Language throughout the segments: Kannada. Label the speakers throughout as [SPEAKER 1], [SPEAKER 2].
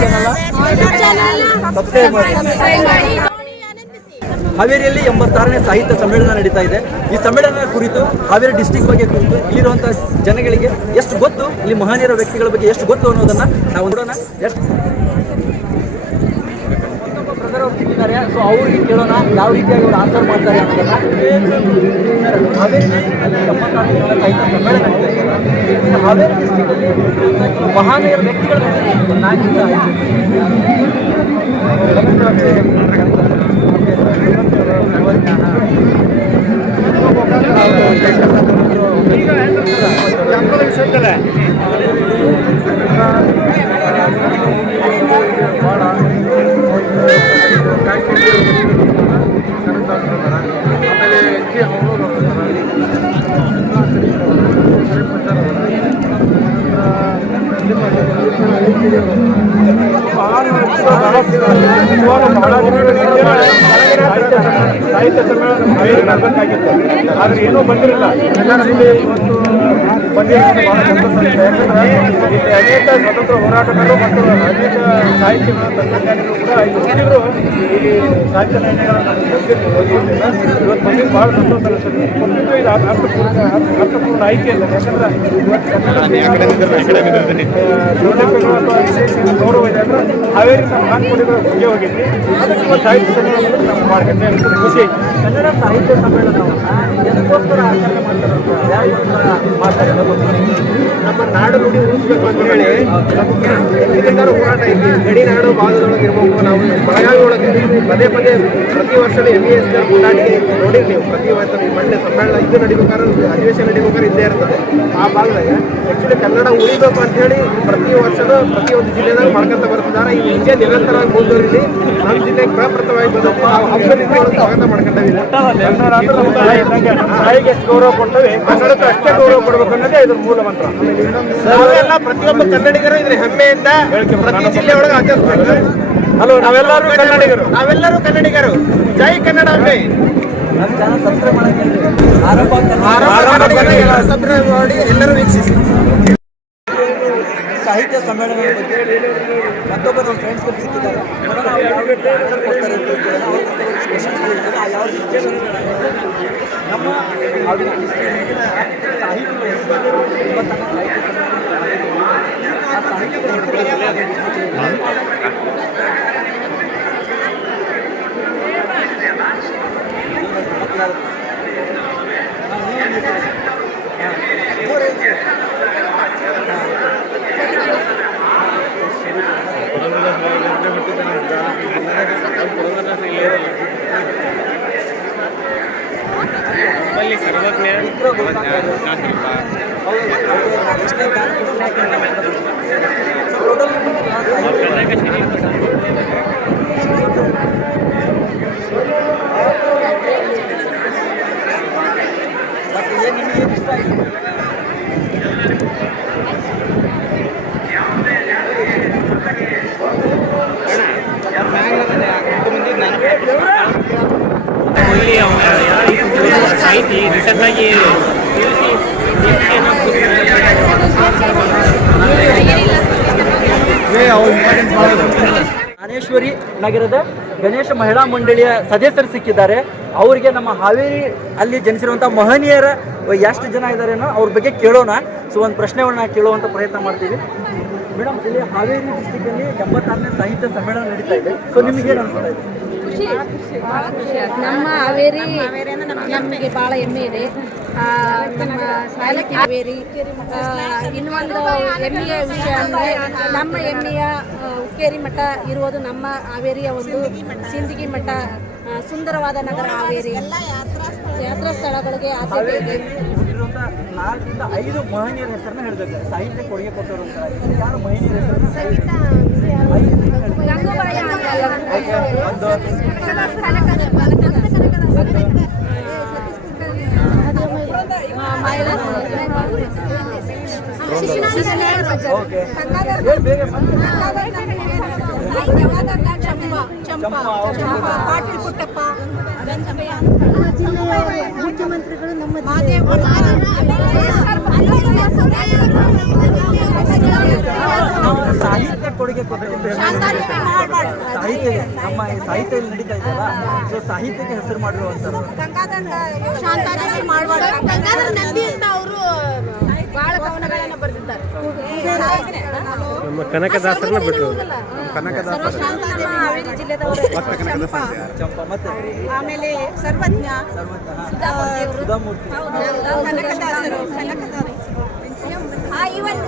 [SPEAKER 1] ಚಾನಲ್ ಹಾವೇರಿಯಲ್ಲಿ ಎಂಬತ್ತಾರನೇ ಸಾಹಿತ್ಯ ಸಮ್ಮೇಳನ ನಡೀತಾ ಇದೆ. ಈ ಸಮ್ಮೇಳನ ಕುರಿತು ಹಾವೇರಿ ಡಿಸ್ಟಿಕ್ ಬಗ್ಗೆ ಕುರಿತು ಇಲ್ಲಿರುವಂತಹ ಜನಗಳಿಗೆ ಎಷ್ಟು ಗೊತ್ತು, ಇಲ್ಲಿ ಮಹನೀಯರ ವ್ಯಕ್ತಿಗಳ ಬಗ್ಗೆ ಎಷ್ಟು ಗೊತ್ತು ಅನ್ನೋದನ್ನ ನಾವು ನೋಡೋಣ. ಎಷ್ಟು ಬ್ರದರ್ ಅವ್ರು ಸಿಕ್ಕಿದ್ದಾರೆ ಸೊ ಅವ್ರಿಗೆ ಕೇಳೋಣ? ಯಾವ ರೀತಿಯಾಗಿ ಅವ್ರು ಆನ್ಸರ್ ಮಾಡ್ತಾರೆ ಅನ್ನೋದನ್ನ ಅಲ್ಲಿ ಎಂಬತ್ತಾರನೇ ಸಾಹಿತ್ಯ ಸಮ್ಮೇಳನ ಹಾವೇರಿ
[SPEAKER 2] ನಡಬೇಕಾಗಿತ್ತು ಆದ್ರೆ ಏನೂ ಬಂದಿರಲಿಲ್ಲ ಬಂದಿರೋದು ಬಹಳ ಸಂತೋಷ ಇದೆ ಯಾಕಂದ್ರೆ ಇಲ್ಲಿ ಅನೇಕ ಸ್ವತಂತ್ರ ಹೋರಾಟಗಾರರು ಮತ್ತು ಅನೇಕ ಸಾಹಿತ್ಯಗಳು ತಂತ್ರಜ್ಞಾನಿಗಳು ಕೂಡ ಬಂದಿದ್ರು. ಇಲ್ಲಿ ಸಾಹಿತ್ಯ ನಿರ್ಣಯಗಳನ್ನು ಇವತ್ತು ಬಂದಿದ್ದು ಬಹಳ ಸಂತೋಷ ಅನಿಸುತ್ತೆ. ಮುಂದಿದ್ದು ಇದು ಅರ್ಥ- ಅರ್ಥಪೂರ್ಣ ಅರ್ಥ- ಅರ್ಥಪೂರ್ಣ ಆಯ್ಕೆ ಇಲ್ಲ ಯಾಕಂದ್ರೆ ಸೌಲಭ್ಯಗಳು ಅಥವಾ ವಿಶೇಷ ಗೌರವ ಇದೆ ಅಂದ್ರೆ ಹಾವೇರಿ ನಮ್ಮ ಹಾನ್ಕೊಂಡಿರೋ ಮುಗಿ ಹೋಗಿದ್ವಿ. ಅದಕ್ಕೆ ಇವತ್ತು ಸಾಹಿತ್ಯ ಸಮ್ಮೇಳನ ನಮ್ಗೆ ಭಾಳ ಹೆಮ್ಮೆ ಅನಿಸುತ್ತೆ. ಖುಷಿ.
[SPEAKER 1] ಕನ್ನಡ ಸಾಹಿತ್ಯ ಸಮ್ಮೇಳನವನ್ನು ಎದಕ್ಕೋಸ್ಕರ ಆಚರಣೆ ಮಾಡ್ತಾರೆ ಅಂತ? うん。
[SPEAKER 2] ನಮ್ಮ ನಾಡು ನುಡಿ ಉಳಿಸ್ಬೇಕು ಅಂತ ಹೇಳಿ ಹಿಂದಿನಿಂದಲೂ ಹೋರಾಟ ಐತಿ ಗಡಿ ನಾಡು ಭಾಗದೊಳಗೆ ಇರ್ಬೇಕು. ನಾವು ಬೆಳಗಾವಿ ಒಳಗೆ ಪದೇ ಪದೇ ಪ್ರತಿ ವರ್ಷದ ಎಂ ಇ ಎಸ್ ಹೋರಾಟಿಗೆ ನೋಡಿರಿ ನೀವು. ಪ್ರತಿ ವರ್ಷ ಈ ಮಂಡ್ಯ ಸಮ್ಮೇಳನ ಇದು ನಡಿಬೇಕಾದ್ರೆ ಅಧಿವೇಶನ ನಡಿಬೇಕಾದ್ರೆ ಇದ್ದೇ ಇರ್ತದೆ. ಆ ಭಾಗದಾಗ ಆ್ಯಕ್ಚುಲಿ ಕನ್ನಡ ಉಳಿಬೇಕು ಅಂತ ಹೇಳಿ ಪ್ರತಿ ವರ್ಷದ ಪ್ರತಿಯೊಂದು ಜಿಲ್ಲೆದಾಗ ಮಾಡ್ಕೊಂತ ಬರ್ತಿದ್ದಾರೆ. ಈ ವಿಜಯ ನಿರಂತರವಾಗಿ ಮುಂದುವರಿಲಿ. ನಮ್ಮ ಜಿಲ್ಲೆ ಪ್ರಪ್ರಥಮವಾಗಿ ಬಂದದ್ದು ನಾವು ಸ್ವಾಗತ ಮಾಡ್ಕೊಂಡಿದ್ದೀವಿ. ಎಷ್ಟು ಗೌರವ ಕೊಡ್ತೇವೆ. ಕನ್ನಡಕ್ಕೆ ಅಷ್ಟೇ ಗೌರವ ಕೊಡಬೇಕು ಅನ್ನೋದೇ ಇದ್ರ ಮೂಲ ಮಂತ್ರ. ನಾವೆಲ್ಲ ಪ್ರತಿಯೊಬ್ಬ ಕನ್ನಡಿಗರು ಇದ್ರ ಹೆಮ್ಮೆಯಿಂದ ಪ್ರತಿ ಜಿಲ್ಲೆ ಒಳಗೆ ಆಚರಿಸಬೇಕು. ಹಲೋ ನಾವೆಲ್ಲರೂ ಕನ್ನಡಿಗರು. ನಾವೆಲ್ಲರೂ ಕನ್ನಡಿಗರು. ಜೈ
[SPEAKER 1] ಕನ್ನಡ ಅಂಬೆ
[SPEAKER 2] ಆರೋಪ ಮಾಡಿ ಎಲ್ಲರೂ ವೀಕ್ಷಿಸಿ.
[SPEAKER 1] ಸಾಹಿತ್ಯ ಸಮ್ಮೇಳನದ ಬಗ್ಗೆ ಮತ್ತೊಬ್ಬ ನಮ್ಮ ಫ್ರೆಂಡ್ಸ್ ಸಿಕ್ಕಿದ್ದಾರೆ ನೋಡೋಣ ಅವ್ರು ಯಾವ ರೀತಿ answer ಕೊಡ್ತಾರೆ ಅಂತ ಕೇಳೋಣ. ಅವ್ರ ಹತ್ರ ಒಂದು questions ಇರ್ತದೆ. ಆ ಯಾವ ರೀತಿ questions ಇರ್ತದೆ. ನಮ್ಮ ಹಾವೇರಿ district ನ ಸಾಹಿತ್ಯಗಳು ಎಷ್ಟು? ಇವತ್ತನ ಸಾಹಿತ್ಯ
[SPEAKER 3] ನಿಮಗೆ ಸರ್ವಜ್ಞ ಕೊಹ್ಲಿ ಅವರ ಯಾವ ಸಾಹಿತಿ
[SPEAKER 1] ಜ್ಞಾನೇಶ್ವರಿ ನಗರದ ಗಣೇಶ ಮಹಿಳಾ ಮಂಡಳಿಯ ಸದಸ್ಯರು ಸಿಕ್ಕಿದ್ದಾರೆ. ಅವರಿಗೆ ನಮ್ಮ ಹಾವೇರಿ ಅಲ್ಲಿ ಜನಿಸಿರುವಂಥ ಮಹನೀಯರ ಎಷ್ಟು ಜನ ಇದ್ದಾರೇನೋ ಅವ್ರ ಬಗ್ಗೆ ಕೇಳೋಣ. ಸೊ ಒಂದು ಪ್ರಶ್ನೆಗಳನ್ನ ಕೇಳುವಂಥ ಪ್ರಯತ್ನ ಮಾಡ್ತೀವಿ. ಮೇಡಮ್, ಇಲ್ಲಿ ಹಾವೇರಿ ಡಿಸ್ಟಿಕಲ್ಲಿ ಎಂಬತ್ತಾರನೇ ಸಾಹಿತ್ಯ ಸಮ್ಮೇಳನ ನಡೀತಾ ಇದೆ. ಸೊ ನಿಮಗೆ ಅನಿಸ್ತಾ ಇದೆ?
[SPEAKER 4] ಖುಷಿ. ಭಾಳ ಖುಷಿ ಆಯ್ತು. ನಮ್ಮ ಹಾವೇರಿ ನಮಗೆ ಭಾಳ ಹೆಮ್ಮೆ ಇದೆ. ನಮ್ಮ ಸಾಲಕ್ಕೆ ಹಾವೇರಿ ಇನ್ನೊಂದು ಹೆಮ್ಮೆಯ ವಿಷಯ ಅಂದರೆ ನಮ್ಮ ಹೆಮ್ಮೆಯ ಹುಕ್ಕೇರಿ ಮಠ ಇರುವುದು ನಮ್ಮ ಹಾವೇರಿಯ ಒಂದು ಸಿಂದಗಿ ಮಠ ಸುಂದರವಾದ ನಗರ ಹಾವೇರಿ. ಯಾತ್ರಾ ಸ್ಥಳಗಳಿಗೆ ಆದ್ಯತೆ ಇದೆ.
[SPEAKER 1] ಸಂಗೀತ ನಾಲ್ಕರಿಂದ ಐದು ಮಹನೀಯರ ಹೆಸರನ್ನ ಹೇಳ್ಬೇಕು. ಸಾಹಿತ್ಯ ಕೊಡುಗೆ ಕೊಟ್ಟರುವಂಥ ಯಾರು ಮಹನೀಯರ ಹೆಸರನ್ನ ಐದು
[SPEAKER 4] ಪಾಟೀಲ್ ಪುಟ್ಟಪ್ಪ ಮುಖ್ಯಮಂತ್ರಿಗಳು ನಮ್ಮ
[SPEAKER 1] ಸಾಹಿತ್ಯ ಕೊಡುಗೆ ಸಾಹಿತ್ಯ ನಮ್ಮ ಈ ಸಾಹಿತ್ಯ ನಡೀತಾ ಇದೆಯಲ್ಲ ಸೊ ಸಾಹಿತ್ಯಕ್ಕೆ ಹೆಸರು ಮಾಡಿರುವಂಥದ್ದು
[SPEAKER 4] ಶಾಂತಾದೇವಿ ಮಾಡಬಾರ್ದು ಗಂಗಾಧರ ನಂದಿ ಅಂತ ಅವರು ಬಹಳ ಬರೆದಿದ್ದಾರೆ.
[SPEAKER 3] ನಮ್ಮ ಕನಕದಾಸರನ್ನ ಬಿಟ್ಟು
[SPEAKER 4] ಸರ್ವಶಾಂತಾದೇವಿ ಹಾವೇರಿ ಜಿಲ್ಲೆದವರು. ಚಂಪಾ
[SPEAKER 1] ಚಂಪ
[SPEAKER 4] ಆಮೇಲೆ ಸರ್ವಜ್ಞ.
[SPEAKER 1] ಸರ್ವಜ್ಞ ಸುಧಾಮೂರ್ತಿ
[SPEAKER 4] ಕನಕದಾಸರು ಇವನ್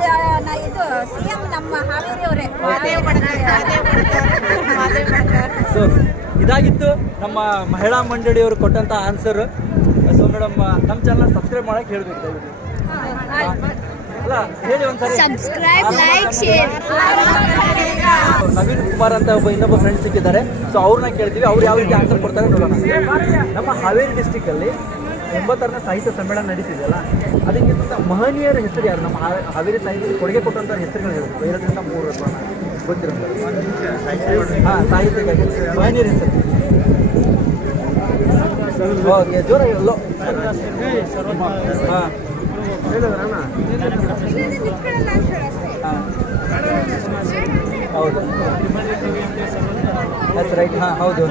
[SPEAKER 4] ಇದು ಸಿ ನಮ್ಮ ಹಾವೇರಿ ಅವರೇ. ಮಾದೇವ್ ಬಡಕರ್ ಮಾದೇವ್ ಬಡಕರ್ ಮಾದೇವ್
[SPEAKER 1] ಸೊ ಇದಾಗಿತ್ತು ನಮ್ಮ ಮಹಿಳಾ ಮಂಡಳಿಯವರು ಕೊಟ್ಟಂತ ಆನ್ಸರ್ ಸೊ ಮೇಡಮ್ ನಮ್ಮ ಚಾನಲ್ ಸಬ್ಸ್ಕ್ರೈಬ್ ಮಾಡಕ್ಕೆ ಹೇಳ್ಬೇಕು.
[SPEAKER 4] Subscribe like share
[SPEAKER 1] Naveen Kumar ಅಂತ ಒಬ್ಬ ಇನ್ನೊಬ್ಬ ಫ್ರೆಂಡ್ ಸಿಕ್ಕಿದ್ದಾರೆ. ಸೊ ಅವ್ರನ್ನ ಕೇಳ್ತೀವಿ ಅವ್ರು ಯಾವ ರೀತಿ ಆನ್ಸರ್ ಕೊಡ್ತಾರೆ ನೋಡೋಣ. ನಮ್ಮ ಹಾವೇರಿ ಡಿಸ್ಟಿಕ್ ಅಲ್ಲಿ ಎಂಬತ್ತಾರನೇ ಸಾಹಿತ್ಯ ಸಮ್ಮೇಳನ ನಡೀತಿದೆಯಲ್ಲ ಅದಕ್ಕಿಂತ ಮಹನೀಯರ ಹೆಸರು ಯಾರು? ನಮ್ಮ ಹಾವೇರಿ ಸಾಹಿತ್ಯ ಕೊಡುಗೆ ಕೊಟ್ಟಂತ ಹೆಸರುಗಳು ಹೇಳ್ಬೋದು ಎರಡರಿಂದ ಮೂರು ಅಥವಾ ಗೊತ್ತಿರೋ ಹಾಂ ಸಾಹಿತ್ಯಕ್ಕಾಗಿ. ಮಹನೀಯರ ಹೆಸರು. ಓಕೆ ಜೋರ ಲೋ ಹಾಂ. ಹೌದು ರೈಟ್ ಹಾಂ ಹೌದು.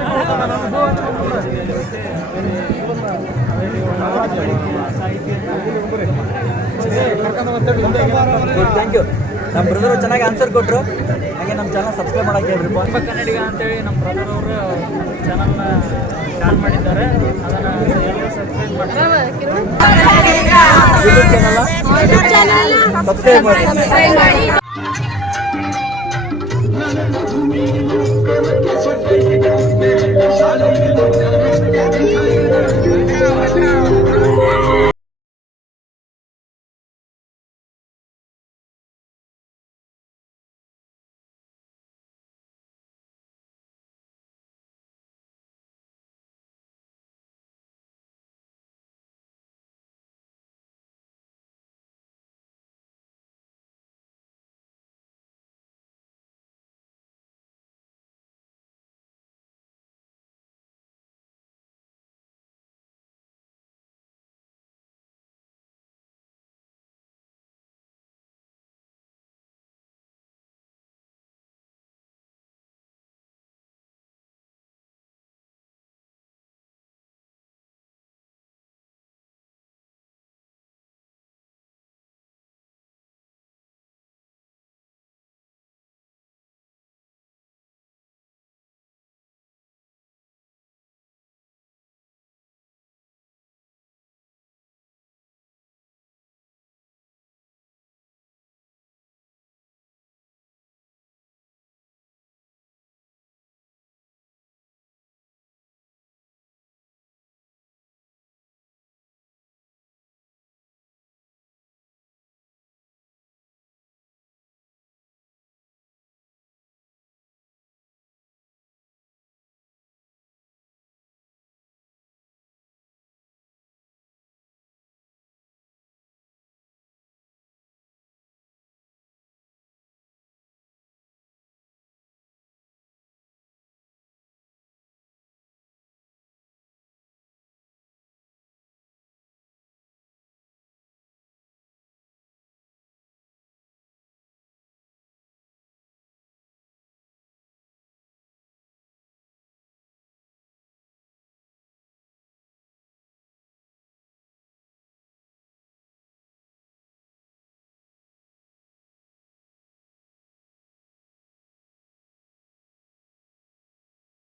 [SPEAKER 1] ಗುಡ್ ಥ್ಯಾಂಕ್ ಯು ನಮ್ಮ ಬ್ರದರು ಚೆನ್ನಾಗಿ ಆನ್ಸರ್ ಕೊಟ್ಟರು ಹಾಗೆ ನಮ್ಮ ಚಾನಲ್ ಸಬ್ಸ್ಕ್ರೈಬ್ ಮಾಡಕ್ಕೆ ಹೇಳ್ರಿ
[SPEAKER 5] ಬಾಂಬೆ ಕನ್ನಡಿಗ ಅಂತೇಳಿ ನಮ್ಮ ಬ್ರದರ್ ಅವರು ಚಾನಲ್ನ ಸ್ಟಾರ್ಟ್ ಮಾಡಿದ್ದಾರೆ. ಅದನ್ನು ಎಲ್ಲರೂ ಸಬ್ಸ್ಕ್ರೈಬ್ ಮಾಡಿ
[SPEAKER 1] ಯೂಟ್ಯೂಬ್ ಚಾನಲ್ ಸಬ್ಸ್ಕ್ರೈಬ್ ಮಾಡಿ.
[SPEAKER 4] ಮಾಡಿ.